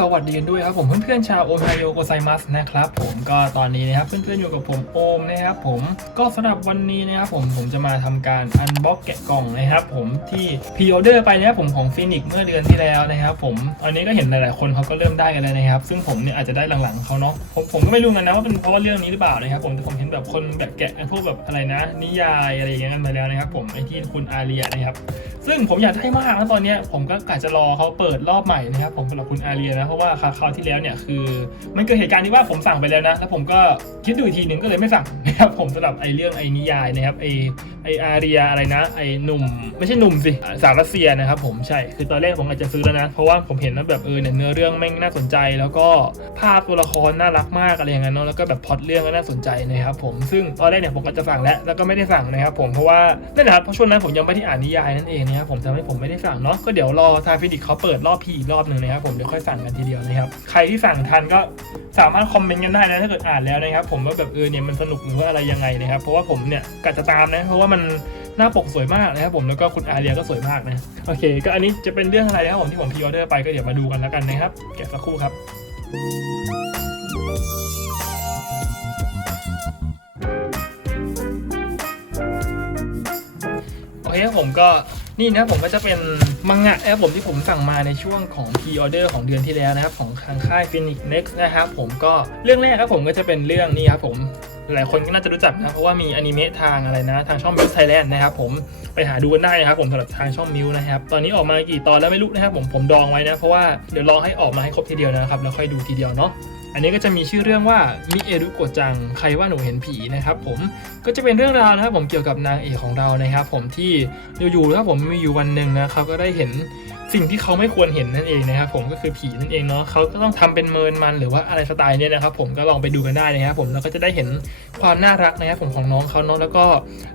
สวัสดีกันด้วยครับผมเพื่อนๆชาวโอไฮโอโกไซมัสนะครับผมก็ตอนนี้นะครับเพื่อนๆอยู่กับผมโอมนะครับผมก็สำหรับวันนี้นะครับผมผมจะมาทำการอันบ็อกแกะกล่องนะครับผมที่พ r ออเดอร์ไปนะครับผมของฟินิกเมื่อเดือนที่แล้วนะครับผมตอนนี้ก็เห็นหลายๆคนเขาก็เริ่มได้กันแล้วนะครับ ซึ่งผมเนี่ยอาจจะได้หลังๆเขาเนาะผมผมก็ไม่รู้กันนะว่าเป็นเพราะว่าเรื่องนี้หรือเปล่านะครับผมแต่ผมเห็นแบบคนแบบแกะพวกแบบอะไรนะ นิยายอะไรอย่างเงี้ยกันมาแล้วนะครับผมไอที่คุณอาเรียนะครับซึ่งผมอยากได้มากนะตอนเนี้ยผมก็กะจะรอเขาเปิดรอบใหม่นะครับผมสำหรับคุณอาเรียนะเพราะว่าคราวที่แล้วเนี่ยคือ มันเกิดเหตุการณ์ที่ว่าผมสั่งไปแล้วนะแล้วผมก็คิดดูอีกทีหนึ่งก็เลยไม่สั่งนะครับผมสำหรับไอเรื่องไอนิยายนะครับไอไออาเรียอะไรนะ ไอหนุ่ม ไม่ใช่หนุ่มสิสาวรัสเซียนะครับผมใช่คือตอนแรกผมอาจจะซื้อแล้วนะ เพราะว่าผมเห็นว่าแบบเออเนี่ยเนื้อเรื่องแม่งน่าสนใจ แล้วก็ภาพตัวละครน่ารักมากอะไรอย่างเงี้ยเนาะแล้วก็แบบพล็อตเรื่องก็น่าสนใจนะครับผมซึ่งตอนแรกเนี่ยผมก็จะสั่งแล้วแล้วก็ไม่ได้สั่งนะครับผมเพราะว่านั่นแหละครับเพราะช่วงนั้นผมยังไม่ได้อ่านนิยายนั่นเองนะครับผมทำให้ผมไม่ได้สั่งเนาะก็เดี๋ยวรอทาฟินิกเขาเปิดรอบพีอีกรอบหนึ่งนะครับผมเดี๋ยวค่อยสั่งกันทีเดียวนะครับ ใครที่สั่งทันก็สามารถคอมเมนต์กันได้นะถ้าเกิดอ่านแล้วนะครับ ผมว่าแบบเออเนี่ยมันสนุกหรือว่าอะไรยังไงนะครับ เพราะว่าผมเนี่ยกะจะตามนะ เพราะว่ามันหน้าปกสวยมากนะครับผมแล้วก็คุณอาเรียก็สวยมากนะโอเค ก็อันนี้จะเป็นเรื่องอะไรนะครับผมที่ผมพรีออเดอร์ไปก็เดี๋ยวมาดูกันแล้วกันนะครับแกะสักครู่ครับโอเคผมก็ นี่นะผมก็จะเป็นมังงะนะครับผมที่ผมสั่งมาในช่วงของ p ีออเดอร์ของเดือนที่แล้วนะครับ ของทางค่าย Phoenix Next นะครับผมก็เรื่องแรกครับผมก็จะเป็นเรื่องนี้ครับผมหลายคนก็น่าจะรู้จักนะเพราะว่ามีอนิเมะทางอะไรนะ ทางช่อง Muse Thailand นะครับผมไปหาดูกันได้นะครับผมสำหรับทางช่องมิวนะครับ ตอนนี้ออกมากี่ตอนแล้วไม่รู้นะครับผมผมดองไว้นะ เพราะว่าเดี๋ยวรอให้ออกมาให้ครบทีเดียวนะครับแล้วค่อยดูทีเดียวเนาะ อันนี้ก็จะมีชื่อเรื่องว่ามิเอรุโกะจังใครว่าหนูเห็นผีนะครับผมก็จะเป็นเรื่องราวนะครับผมเกี่ยวกับนางเอกของเรานะครับ ผมที่อยู่ๆนะครับผมมีอยู่วันหนึ่งนะเขาก็ได้เห็นสิ่งที่เขาไม่ควรเห็นนั่นเองนะครับผมก็คือผีนั่นเองเนาะเขาก็ต้องทำเป็นเมินมันหรือว่าอะไรสไตล์เนี้ยนะครับ ผมก็ลองไปดูกันได้นะครับผมแล้วก็จะได้เห็นความน่ารักนะครับผมของน้องเขาเนาะแล้วก็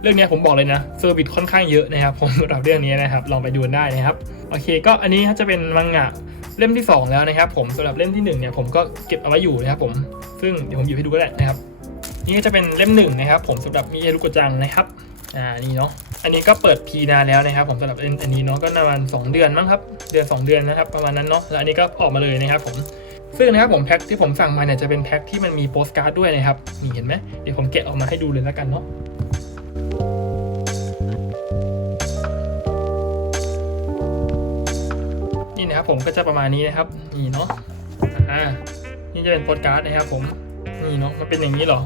เรื่องนี้ผมบอกเลยนะเซอร์วิสค่อนข้างเยอะนะครับ ผมสำหรับเรื่องนี้นะครับลองไปดูได้นะครับโอเค ก็อันนี้จะเป็นมังงะ เล่มที่ 2 แล้วนะครับ ผมสำหรับเล่มที่1เนี่ยผมก็เก็บเอาไว้อยู่นะครับผมซึ่งเดี๋ยวผมหยิบให้ดูก็ได้นะครับ นี่ก็จะเป็นเล่มหนึ่งนะครับ ผมสำหรับมิเอรุกจังนะครับอ่านี่เนาะอันนี้ก็เปิดพีนานแล้วนะครับ ผมสำหรับเล่มอันนี้เนาะก็ประมาณ2เดือนมั้งครับเดือน 2 เดือนนะครับ ประมาณนั้นเนาะแล้วอันนี้ก็ออกมาเลยนะครับผมซึ่งนะครับผมแพ็คที่ผมสั่งมาเนี่ยจะเป็นแพ็คที่มันมีโปสการ์ดด้วยนะครับนี่เห็นไหมเดี๋ยวผมแกะออกมาให้ดูเลยแล้วกันเนาะ นะครับผมก็จะประมาณนี้นะครับ นี่เนาะอ่านี่จะเป็นโปสการ์ดนะครับ ผมนี่เนาะมันเป็นอย่างนี้เหรอ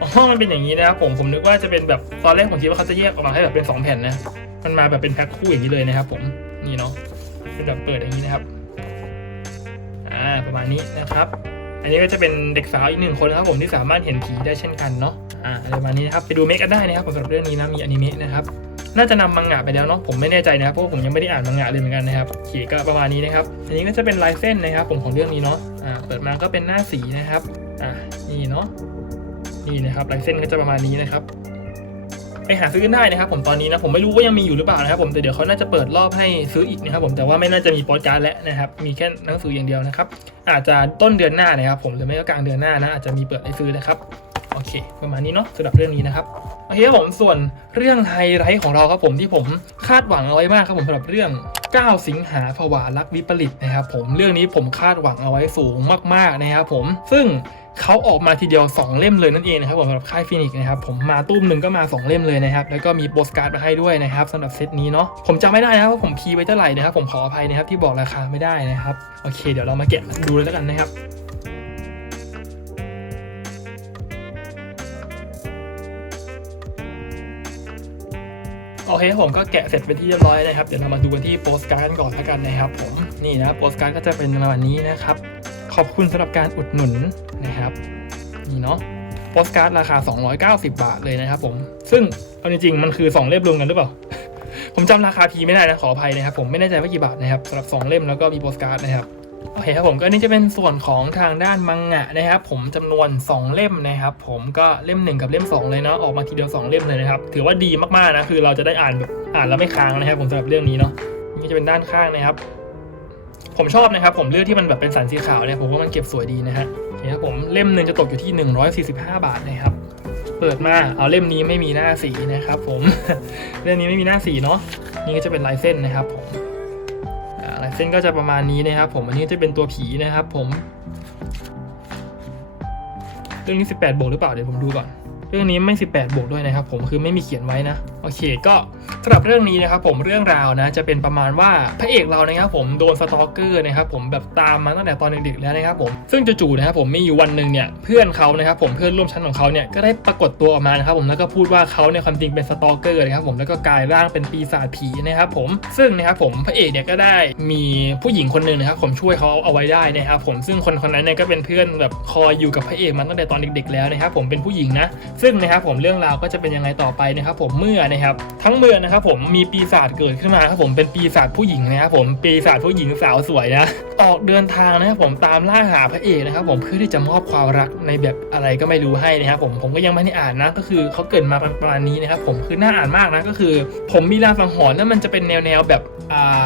อ๋อมันเป็นอย่างนี้นะครับผมผมนึกว่าจะเป็นแบบตอนแรกผมคิดว่าเขาจะแยกออกมาให้แบบเป็นสองแผ่นนะมันมาแบบเป็นแพ็คคู่อย่างนี้เลยนะครับ ผมนี่เนาะเป็นแบบเปิดอย่างนี้นะครับอ่าประมาณนี้นะครับ อันนี้ก็จะเป็นเด็กสาวอีกหนึ่งคนนะครับผมที่สามารถเห็นผีได้เช่นกันเนาะอ่าประมาณนี้นะครับไปดูเมคกันได้นะครับผมสำหรับเรื่องนี้นะมีอนิเมะนะครับ น่าจะนำมังงะไปแล้วเนาะผมไม่แน่ใจนะครับเพราะผมยังไม่ได้อ่านมังงะเลยเหมือนกันนะครับเขียก็ประมาณนี้นะครับอันนี้ก็จะเป็นลายเส้นนะครับ ผมของเรื่องนี้เนาะอ่าเปิดมาก็เป็นหน้าสีนะครับอ่านี่เนาะนี่นะครับลายเส้นก็จะประมาณนี้นะครับไปหาซื้อกันได้นะครับ ผมตอนนี้นะผมไม่รู้ว่ายังมีอยู่หรือเปล่านะครับผมแต่เดี๋ยวเขาน่าจะเปิดรอบให้ซื้ออีกนะครับ ผมแต่ว่าไม่น่าจะมีโปสการ์ดแล้วนะครับ มีแค่หนังสืออย่างเดียวนะครับ อาจจะต้นเดือนหน้านะครับ ผมหรือไม่ก็กลางเดือนหน้านะอาจจะมีเปิดให้ซื้อนะครับ โอเค ประมาณนี้เนาะสำหรับเรื่องนี้นะครับโอเคครับผมส่วนเรื่องไฮไลท์ของเราครับผมที่ผมคาดหวังเอาไว้มากครับผมสำหรับเรื่อง 9 สิงหาผวารักวิปริตนะครับผมเรื่องนี้ผมคาดหวังเอาไว้สูงมากๆนะครับผมซึ่งเขาออกมาทีเดียว 2 เล่มเลยนั่นเองนะครับผมสำหรับค่ายฟินิกนะครับผมมาตุ้มหนึ่งก็มา 2 เล่มเลยนะครับแล้วก็มีโปสการ์ดมาให้ด้วยนะครับสำหรับเซตนี้เนาะผมจำไม่ได้นะครับว่าผมพีไว้เท่าไหร่นะครับผมขออภัยนะครับที่บอกราคาไม่ได้นะครับโอเค เดี๋ยวเรามาแกะดูเลยแล้วกันนะครับ โอเคผมก็แกะเสร็จเป็นที่เรียบร้อยนะครับ เดี๋ยวเรามาดูกันที่โปสการ์ดก่อนล้วกันนะครับผมนี่นะโปสการ์ดก็จะเป็นประมาณนี้นะครับ ขอบคุณสำหรับการอุดหนุนนะครับนี่เนาะโปสการ์ดราคา 290 บาทเลยนะครับผมซึ่งเอาจริงๆมันคือ 2 เล่มรวมกันหรือเปล่า ผมจำราคาพีไม่ได้นะขออภัยนะครับ ผมไม่แน่ใจว่ากี่บาทนะครับสำหรับ 2 เล่มแล้วก็มีโปสการ์ดนะครับ โอเคครับผมก็นี่จะเป็นส่วนของทางด้านมังงะนะครับ ผมจำนวน 2 เล่มนะครับ ผมก็เล่ม 1 กับเล่ม 2 เลยเนาะออกมาทีเดียว 2 เล่มเลยนะครับ ถือว่าดีมากๆนะคือเราจะได้อ่านแบบอ่านแล้วไม่ค้างนะครับ ผมสำหรับเรื่องนี้เนาะนี่จะเป็นด้านข้างนะครับ ผมชอบนะครับ ผมเลือกที่มันแบบเป็นสันสีขาวเนี่ยผมว่ามันเก็บสวยดีนะฮะโอเคครับผมเล่มหนึ่งจะตกอยู่ที่ 145 บาทนะครับ เปิดมาเอาเล่มนี้ไม่มีหน้าสีนะครับ ผมเล่มนี้ไม่มีหน้าสีเนาะนี่ก็จะเป็นลายเส้นนะครับผมายเส้นก็จะประมาณนี้นะครับ ผมอันนี้จะเป็นตัวผีนะครับ ผมเรื่องนี้18บวกหรือเปล่าเดี๋ยวผมดูก่อน เรื่องนี้ไม่ 18 บวกด้วยนะครับ ผมคือไม่มีเขียนไว้นะโอเค ก็สำหรับเรื่องนี้นะครับ ผมเรื่องราวนะ จะเป็นประมาณว่าพระเอกเรานะครับ ผมโดนสตอกเกอร์นะครับ ผมแบบตามมาตั้งแต่ตอนเด็กๆแล้วนะครับผมซึ่งจู่ๆนะครับ ผมมีอยู่วันหนึ่งเนี่ยเพื่อนเขานะครับผมเพื่อนร่วมชั้นของเขาเนี่ยก็ได้ปรากฏตัวออกมานะครับ ผมแล้วก็พูดว่าเขาเนี่ยความจริงเป็นสตอกเกอร์นะครับ ผมแล้วก็กลายร่างเป็นปีศาจผีนะครับ ผมซึ่งนะครับผมพระเอกเนี่ยก็ได้มีผู้หญิงคนหนึ่งนะครับ ผมช่วยเขาเอาไว้ได้นะครับ ผมซึ่งคนคนนั้นเนี่ยก็เป็นเพื่อนแบบคอยอยู่กับพระเอกมาตั้งแต่ตอนเด็ก ๆ แล้วนะครับ ผมเป็นผู้หญิงนะซึ่งนะครับผมเรื่องราวก็จะเป็นยังไงต่อไปนะครับผมเมื่อนะครับทั้งเมืองนะครับผมมีปีศาจเกิดขึ้นมาครับผมเป็นปีศาจผู้หญิงนะครับผมปีศาจผู้หญิงสาวสวยนะออกเดินทางนะครับผมตามล่าหาพระเอกนะครับผมเพื่อที่จะมอบความรักในแบบอะไรก็ไม่รู้ให้นะครับผมผมก็ยังไม่ได้อ่านนะก็คือเขาเกิดมาประมาณนี้นะครับผมคือน่าอ่านมากนะก็คือ ผมมีรางสังหรณ์แล้วมันจะเป็นแนวแนวแบบอ่า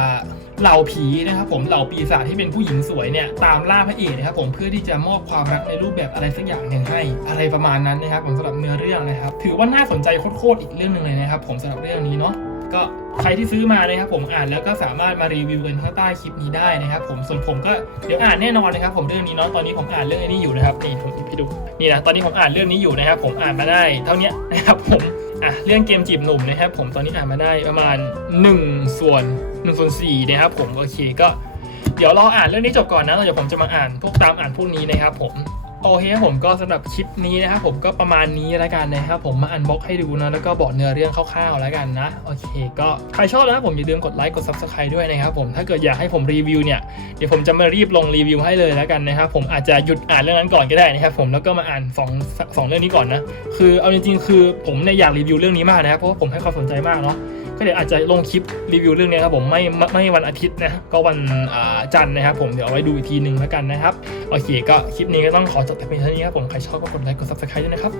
เหล่าผีนะครับผมเหล่าปีศาจที่เป็นผู้หญิงสวยเนี่ยตามล่าพระเอกนะครับผมเพื่อที่จะมอบความรักในรูปแบบอะไรสักอย่างหนึ่งให้อะไรประมาณนั้นนะครับผมสำหรับเนื้อเรื่องนะครับ ถือว่าน่าสนใจโคตรๆอีกเรื่องหนึ่งเลยนะครับ ผมสำหรับเรื่องนี้เนาะก็ใครที่ซื้อมานะครับผมอ่านแล้วก็สามารถมารีวิวกันข้างใต้คลิปนี้ได้นะครับผมส่วนผมก็เดี๋ยวอ่านแน่นอนนะครับผมเรื่องนี้เนาะตอนนี้ผมอ่านเรื่องนี้อยู่นะครับนี่ผมพี่ดูนี่นะตอนนี้ผมอ่านเรื่องนี้อยู่นะครับผมอ่านมาได้เท่านี้นะครับผมอะเรื่องเกมจีบหนุ่มนะครับผมตอนนี้อ่านมาได้ประมาณ 1 ส่วน 1ส่วน4นะครับผมโอเคก็เดี๋ยวเรออ่านเรื่องนี้จบก่อนนะเดี๋ยวผมจะมาอ่านพวกตามอ่านพวกนี้นะครับผมโอเคผมก็สำหรับคลิปนี้นะครับผมก็ประมาณนี้แล้วกันนะครับผมมาอันบ็อกให้ดูนะแล้วก็บอกเนื้อเรื่องคร่าวๆแล้วกันนะโอเค ก็ใครชอบนะครับผมอย่าลืมกดไลค์กด subscribe ด้วยนะครับผมถ้าเกิดอยากให้ผมรีวิวเนี่ยเดี๋ยวผมจะมารีบลงรีวิวให้เลยแล้วกันนะครับผมอาจจะหยุดอ่านเรื่องนั้นก่อนก็ได้นะครับผมแล้วก็มาอ่านสองสองเรื่องนี้ก่อนนะคือเอาจริงๆคือผมเนี่ยอยากรีวิวเรื่องนี้มากนะครับเพราะผมให้ความสนใจมากเนาะ ก็เดี๋ยวอาจจะลงคลิปรีวิวเรื่องนี้ครับผมไม่ไม่วันอาทิตย์นะก็วันจันทร์นะครับผมเดี๋ยวเอาไว้ดูอีกทีหนึ่งแล้วกันนะครับโอเคก็คลิปนี้ก็ต้องขอจบแต่เพียงเท่านี้ครับผมใครชอบก็กดไลค์กด subscribe ด้วยนะครับ